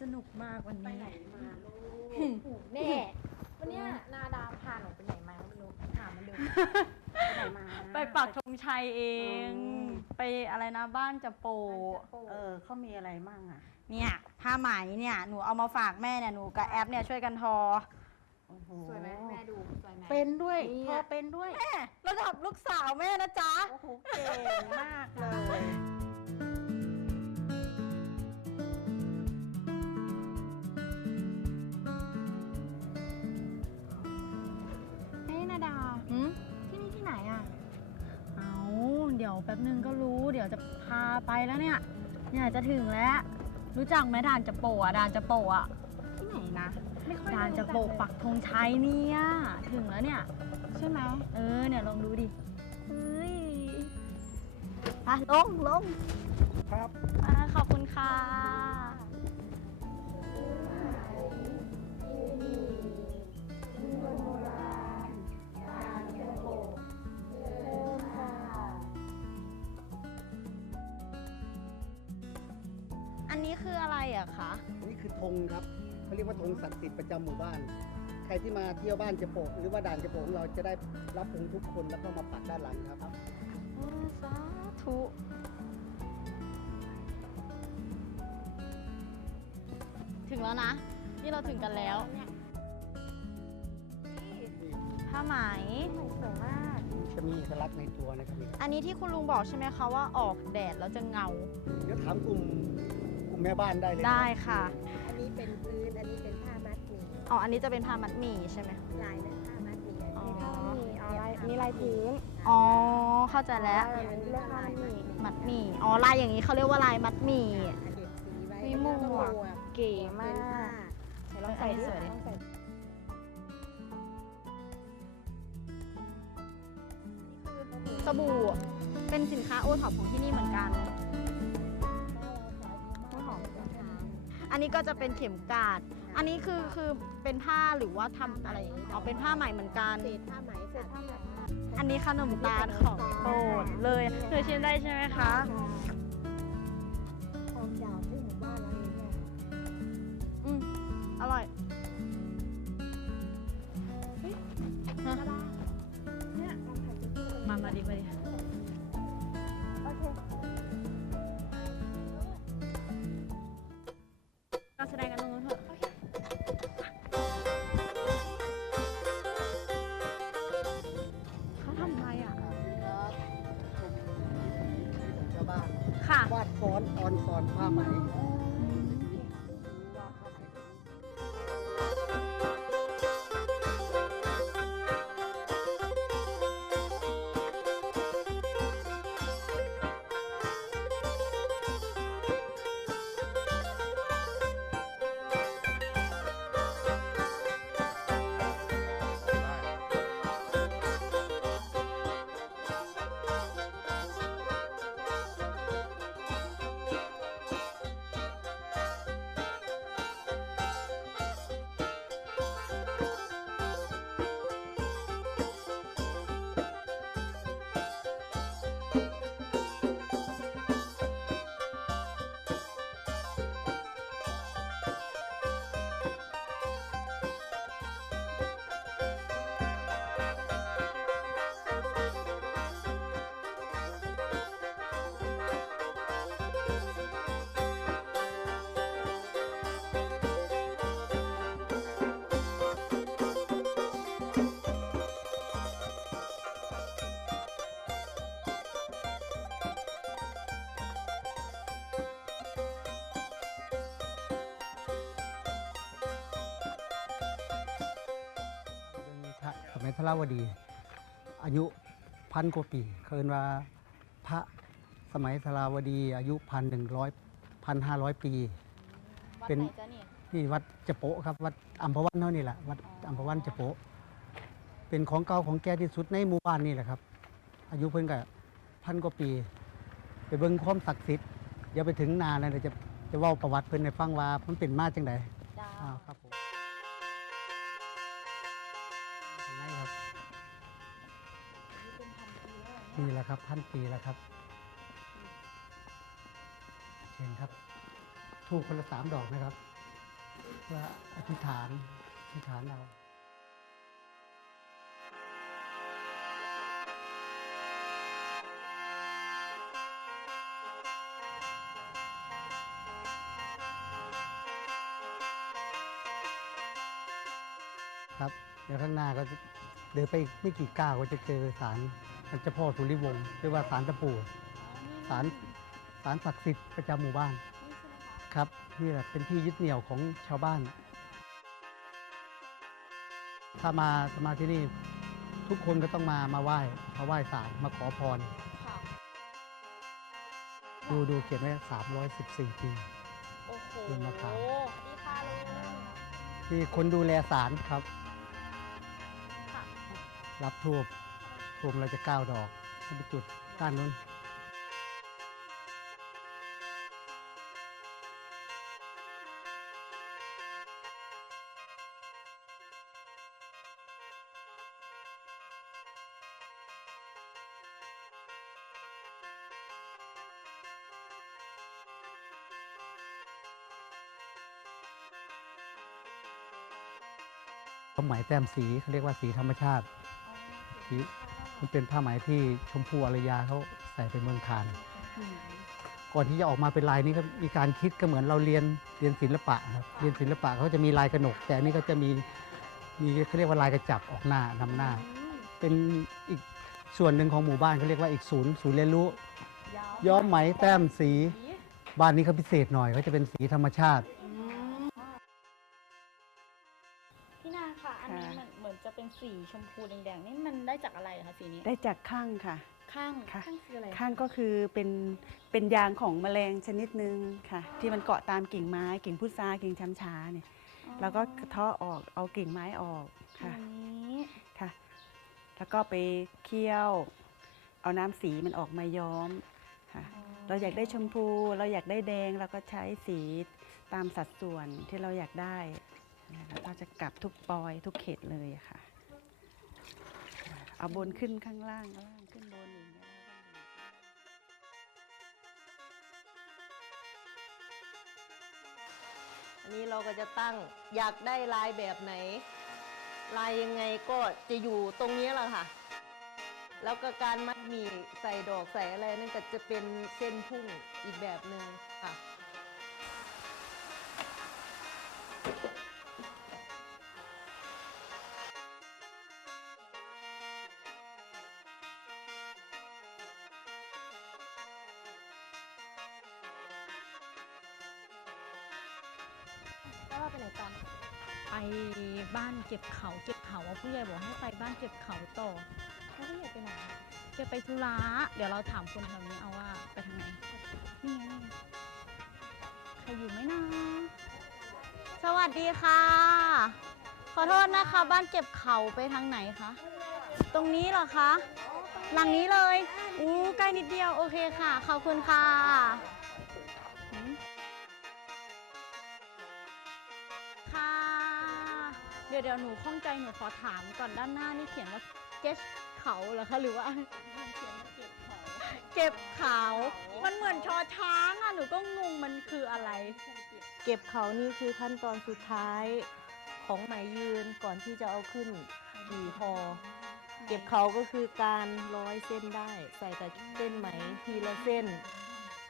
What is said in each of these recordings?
สนุกมากวันไปนี้ ไหนมาลูหึกหูแน่วันเนี้ยนาดาวพาหนูไปไหนมาไม่รู้ถามมันดูไปไหนมาไปปักธงชัยเองอืมไปอะไรนะบ้านจะโปะเออเขามีอะไรมั่งอะเนี่ยผ้าไหมเนี่ยหนูเอามาฝากแม่เนี่ยหนูกับแอปเนี่ยช่วยกันทอโอ้โหสวยไหมแม่ดูสวยไหมเป็นด้วยเนี่ยพอเป็นด้วยแม่ระดับลูกสาวแม่นะจ๊ะ โอ้โหเก่งมากเลย แป๊บนึงก็รู้ เดี๋ยวจะพาไปแล้วเนี่ย เนี่ยจะถึงแล้ว รู้จักไหมด่านจะโปะอะด่านจะโปะอะที่ไหนนะ ไม่ค่อยด่านจะโปะปักธงชัยเนี่ย ถึงแล้วเนี่ย ใช่ไหมเออเนี่ยลองดูดิเฮ้ยไปลงลงครับ อ่าขอบคุณค่ะ นนี้คืออะไรอะคะ นี่คือธงครับเขาเรียกว่าธงศักดิ์สิทธิ์ประจำหมู่บ้าน ใครที่มาเที่ยวบ้านเจะโปะหรือว่าด่านเจะโปะของเราจะได้รับธงทุกคนแล้วก็มาปักด้านหลังครับสาธุถึงแล้วนะ นี่เราถึงกันแล้วผ้าไหม สวยมากจะมีเอกลักษณ์ในตัวนะครับนี่อันนี้ที่คุณลุงบอกใช่ไหมคะว่าออกแดดแล้วจะเงา เดี๋ยวถามกลุ่มกลุ่ม แม่บ้านได้เลยได้ค่ะอันนี้เป็นพื้น อันนี้เป็นผ้ามัดหมี่อ๋ออันนี้จะเป็นผ้ามัดหมี่ใช่ไหมลายนั้นผ้ามัดหมี่อ๋อมีอ๋อลายมีลายพื้นอ๋อเข้าใจแล้วเอออันนี้เรียกผ้ามัดหมี่มัดหมี่อ๋อลายอย่างนี้เขาเรียกว่าลายมัดหมี่อันเด็กสีไว้มีหมวกเก๋เป็นมาผ้ากไหนลองใส่ดิเอออันนี้สวยดิลองใส่สบู่เป็นสินค้าโอท็อปของที่นี่เหมือนกันต้น อันนี้ก็จะเป็นเข็มกาด อันนี้คือคือเป็นผ้าหรือว่าทำอะไรอ๋อเป็นผ้าใหม่เหมือนกัน เศษผ้าไหมเศษผ้าไหมอันนี้ขนมตาลของโปรดเลยเคยชิมได้ใช่ไหมคะความยาวที่หมู่บ้านเราเองเนี่ยอืมอร่อยเนี่ยลองใส่ไปดูมามาดิมาดิ วาดฟ้อนออนซอนผ้าไหม สมัยทราวดี อายุพันกว่าปีเคินว่าพระสมัยทราวดีอายุพันหนึ่งร้อยพันห้าร้อยปีเป็นที่วัดจะโปะครับวัดอัมพวันเท่านี่แหละวัดอัมพวันจะโปะเป็นของเก่าของแก่ที่สุดในหมู่บ้านนี่แหละครับ อายุเพิ่นก็พันกว่าปี ไปเบิ่งความศักดิ์สิทธิ์เดี๋ยวไปถึงนานแล้วเดี๋ยวจะจะเว้าประวัติเพิ่นให้ฟังว่ามันเป็นมาจังไดอ้าวครับผม นี่แหละครับพันปีแล้วครับ เชิญครับถูกคนละสามดอกนะครับเพื่ออธิษฐานอธิษฐานเอาครับเดี๋ยวข้างหน้าก็เดินไปไม่กี่ก้าวก็จะเจอศาล เจ้าพ่อสุริวงศ์เรียกว่าศาลตะปูศาลศาลศักดิ์สิทธิ์ประจำหมู่บ้านนี่ใช่ไหมคะครับนี่แหละเป็นที่ยึดเหนี่ยวของชาวบ้าน ถ้ามาถ้ามาที่นี่ทุกคนก็ต้องมามาไหว้มาไหว้ศาลมาขอพรค่ะดูดูเขียนไว้314 ปีโอ้โหต้นมะขามดีค่ะลุงที่คนดูแลศาลครับค่ะรับทูบ ทูบเราจะก้าวดอกไปจุดด้านนู้นผ้าหมายแต้มสีเขาเรียกว่าสีธรรมชาติสี มันเป็นผ้าไหมที่ชมพูอารยาเขาใส่ไปเมืองคานก่อนที่จะออกมาเป็นลายนี้ก็มีการคิดก็เหมือนเราเรียนเรียนศิลปะครับเรียนศิลปะเขาจะมีลายกระหนก แต่อันนี้ก็จะมีมีเขาเรียกว่าลายกระจับออกหน้านำหน้า เป็นอีกส่วนหนึ่งของหมู่บ้านเขาเรียกว่าอีกศูนย์ศูนย์เรียนรู้ย้อมไหมแต้มสี บ้านนี้เขาพิเศษหน่อยเขาจะเป็นสีธรรมชาติ สีชมพูแดงๆนี่มันได้จากอะไรคะสีนี้ได้จากข้างค่ะ ข้างค่ะ ข้างคืออะไรคะข้างก็คือเป็นเป็นยางของแมลงชนิดหนึ่งค่ะ ที่มันเกาะตามกิ่งไม้กิ่งพุทรากิ่งช้ำช้าเนี่ยอ๋อแล้วก็กระเทาะออกเอากิ่งไม้ออกค่ะอันนี้ค่ะ แล้วก็ไปเคี่ยว เอาน้ำสีมันออกมาย้อมค่ะ เราอยากได้ชมพูเราอยากได้แดงเราก็ใช้สีตามสัดส่วนที่เราอยากได้แล้วก็จะกลับทุกปอยทุกเขตเลยอะค่ะ เอาบนขึ้นข้างล่างล่างขึ้นบนอย่างเงี้ยอันนี้เราก็จะตั้งอยากได้ลายแบบไหน ลายยังไงก็จะอยู่ตรงนี้แหละค่ะ แล้วก็การมัดหมี่ใส่ดอกใส่อะไรนั่นก็จะเป็นเส้นพุ่งอีกแบบหนึ่งค่ะ บ้านเก็บเขาเก็บเขาอะผู้ใหญ่บอกให้ไปบ้านเก็บเขาต่อแล้วพี่อยากไปไหนจะไปธุระเดี๋ยวเราถามคนแถวนี้เอาว่าไปทางไหนนี่ไงนี่ไงใครอยู่ไหมนะสวัสดีค่ะ ขอโทษนะคะ บ้านเก็บเขาไปทางไหนคะตรงนี้เหรอคะหลังนี้เลยอู้ใกล้นิดเดียวโอเคค่ะขอบคุณค่ะหืมค่ะ เดี๋ยวเดี๋ยวหนูข้องใจหนูขอถามก่อนด้านหน้านี่เขียนว่าเกสเขาเหรอคะหรือว่าเก็บเขา มันเหมือนชอช้างอะหนูก็งงมันคืออะไร เก็บเขานี่คือขั้นตอนสุดท้ายของไหมยืนก่อนที่จะเอาขึ้นกี่พอ เก็บเขาก็คือการร้อยเส้นได้ ใส่กับเส้นไหมทีละเส้น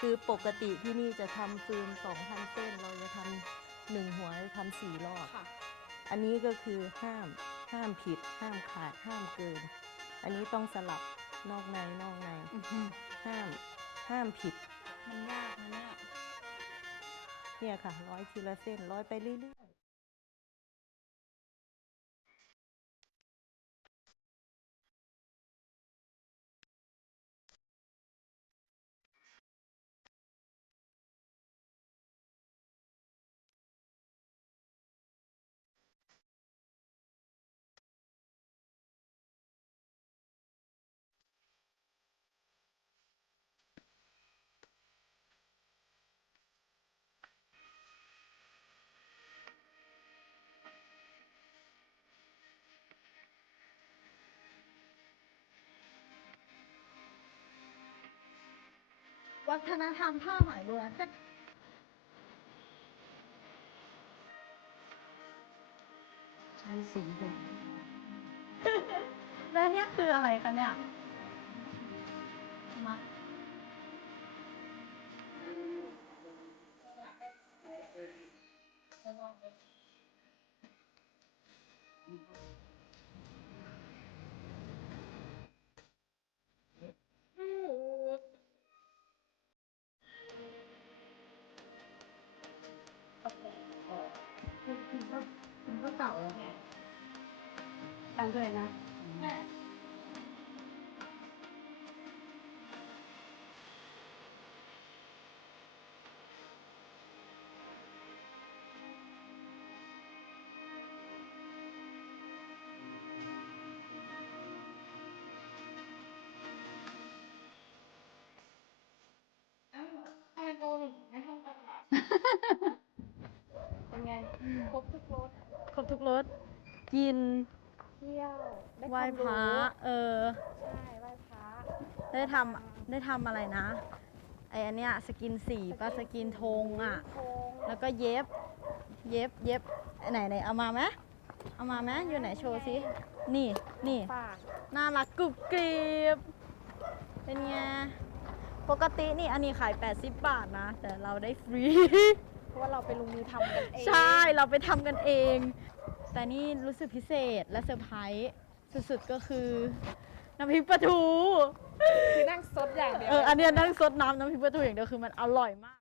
คือปกติที่นี่จะทำฟืน2,000เส้นเราจะทำหนึ่งหัวจะทำสี่รอบค่ะ อันนี้ก็คือห้าม ห้ามผิด ห้ามขาด ห้ามเกิน อันนี้ต้องสลับนอกในนอกในอื้อหือห้าม ห้ามผิด มันยากนะเนี่ย เนี่ยค่ะ ร้อยทีละเส้น ร้อยไปเรื่อยๆ วัฒนธรรมท่าหอยเรือจะใช้สีแดงแล้วนี่คืออะไรกันเนี่ยมาอืม เป็นไง ครบทุกรสครบทุกรสกินเที่ยวได้ไหว้พระเออ ใช่ไหว้พระได้ทำได้ทำอะไรนะ ไออันเนี้ยสกินสีป้าสกินธงอะ โคงแล้วก็เย็บ เย็บเย็บไหนไหนเอามาไหมเอามาไหมอยู่ไหนโชว์สินี่นี่ ปาก น่ารักกรุบกริบเป็นไง ปกตินี่อันนี้ขาย 80 บาทนะ แต่เราได้ฟรี เพราะว่าเราไปลงมือทำกันเองใช่เราไปทำกันเอง แต่นี่รู้สึกพิเศษและเซอร์ไพรส์สุดๆก็คือน้ำพริกปลาทู คือนั่งซดอย่างเดียว เออ อันเนี้ยนั่งซดน้ำน้ำพริกปลาทูอย่างเดียวคือมันอร่อยมาก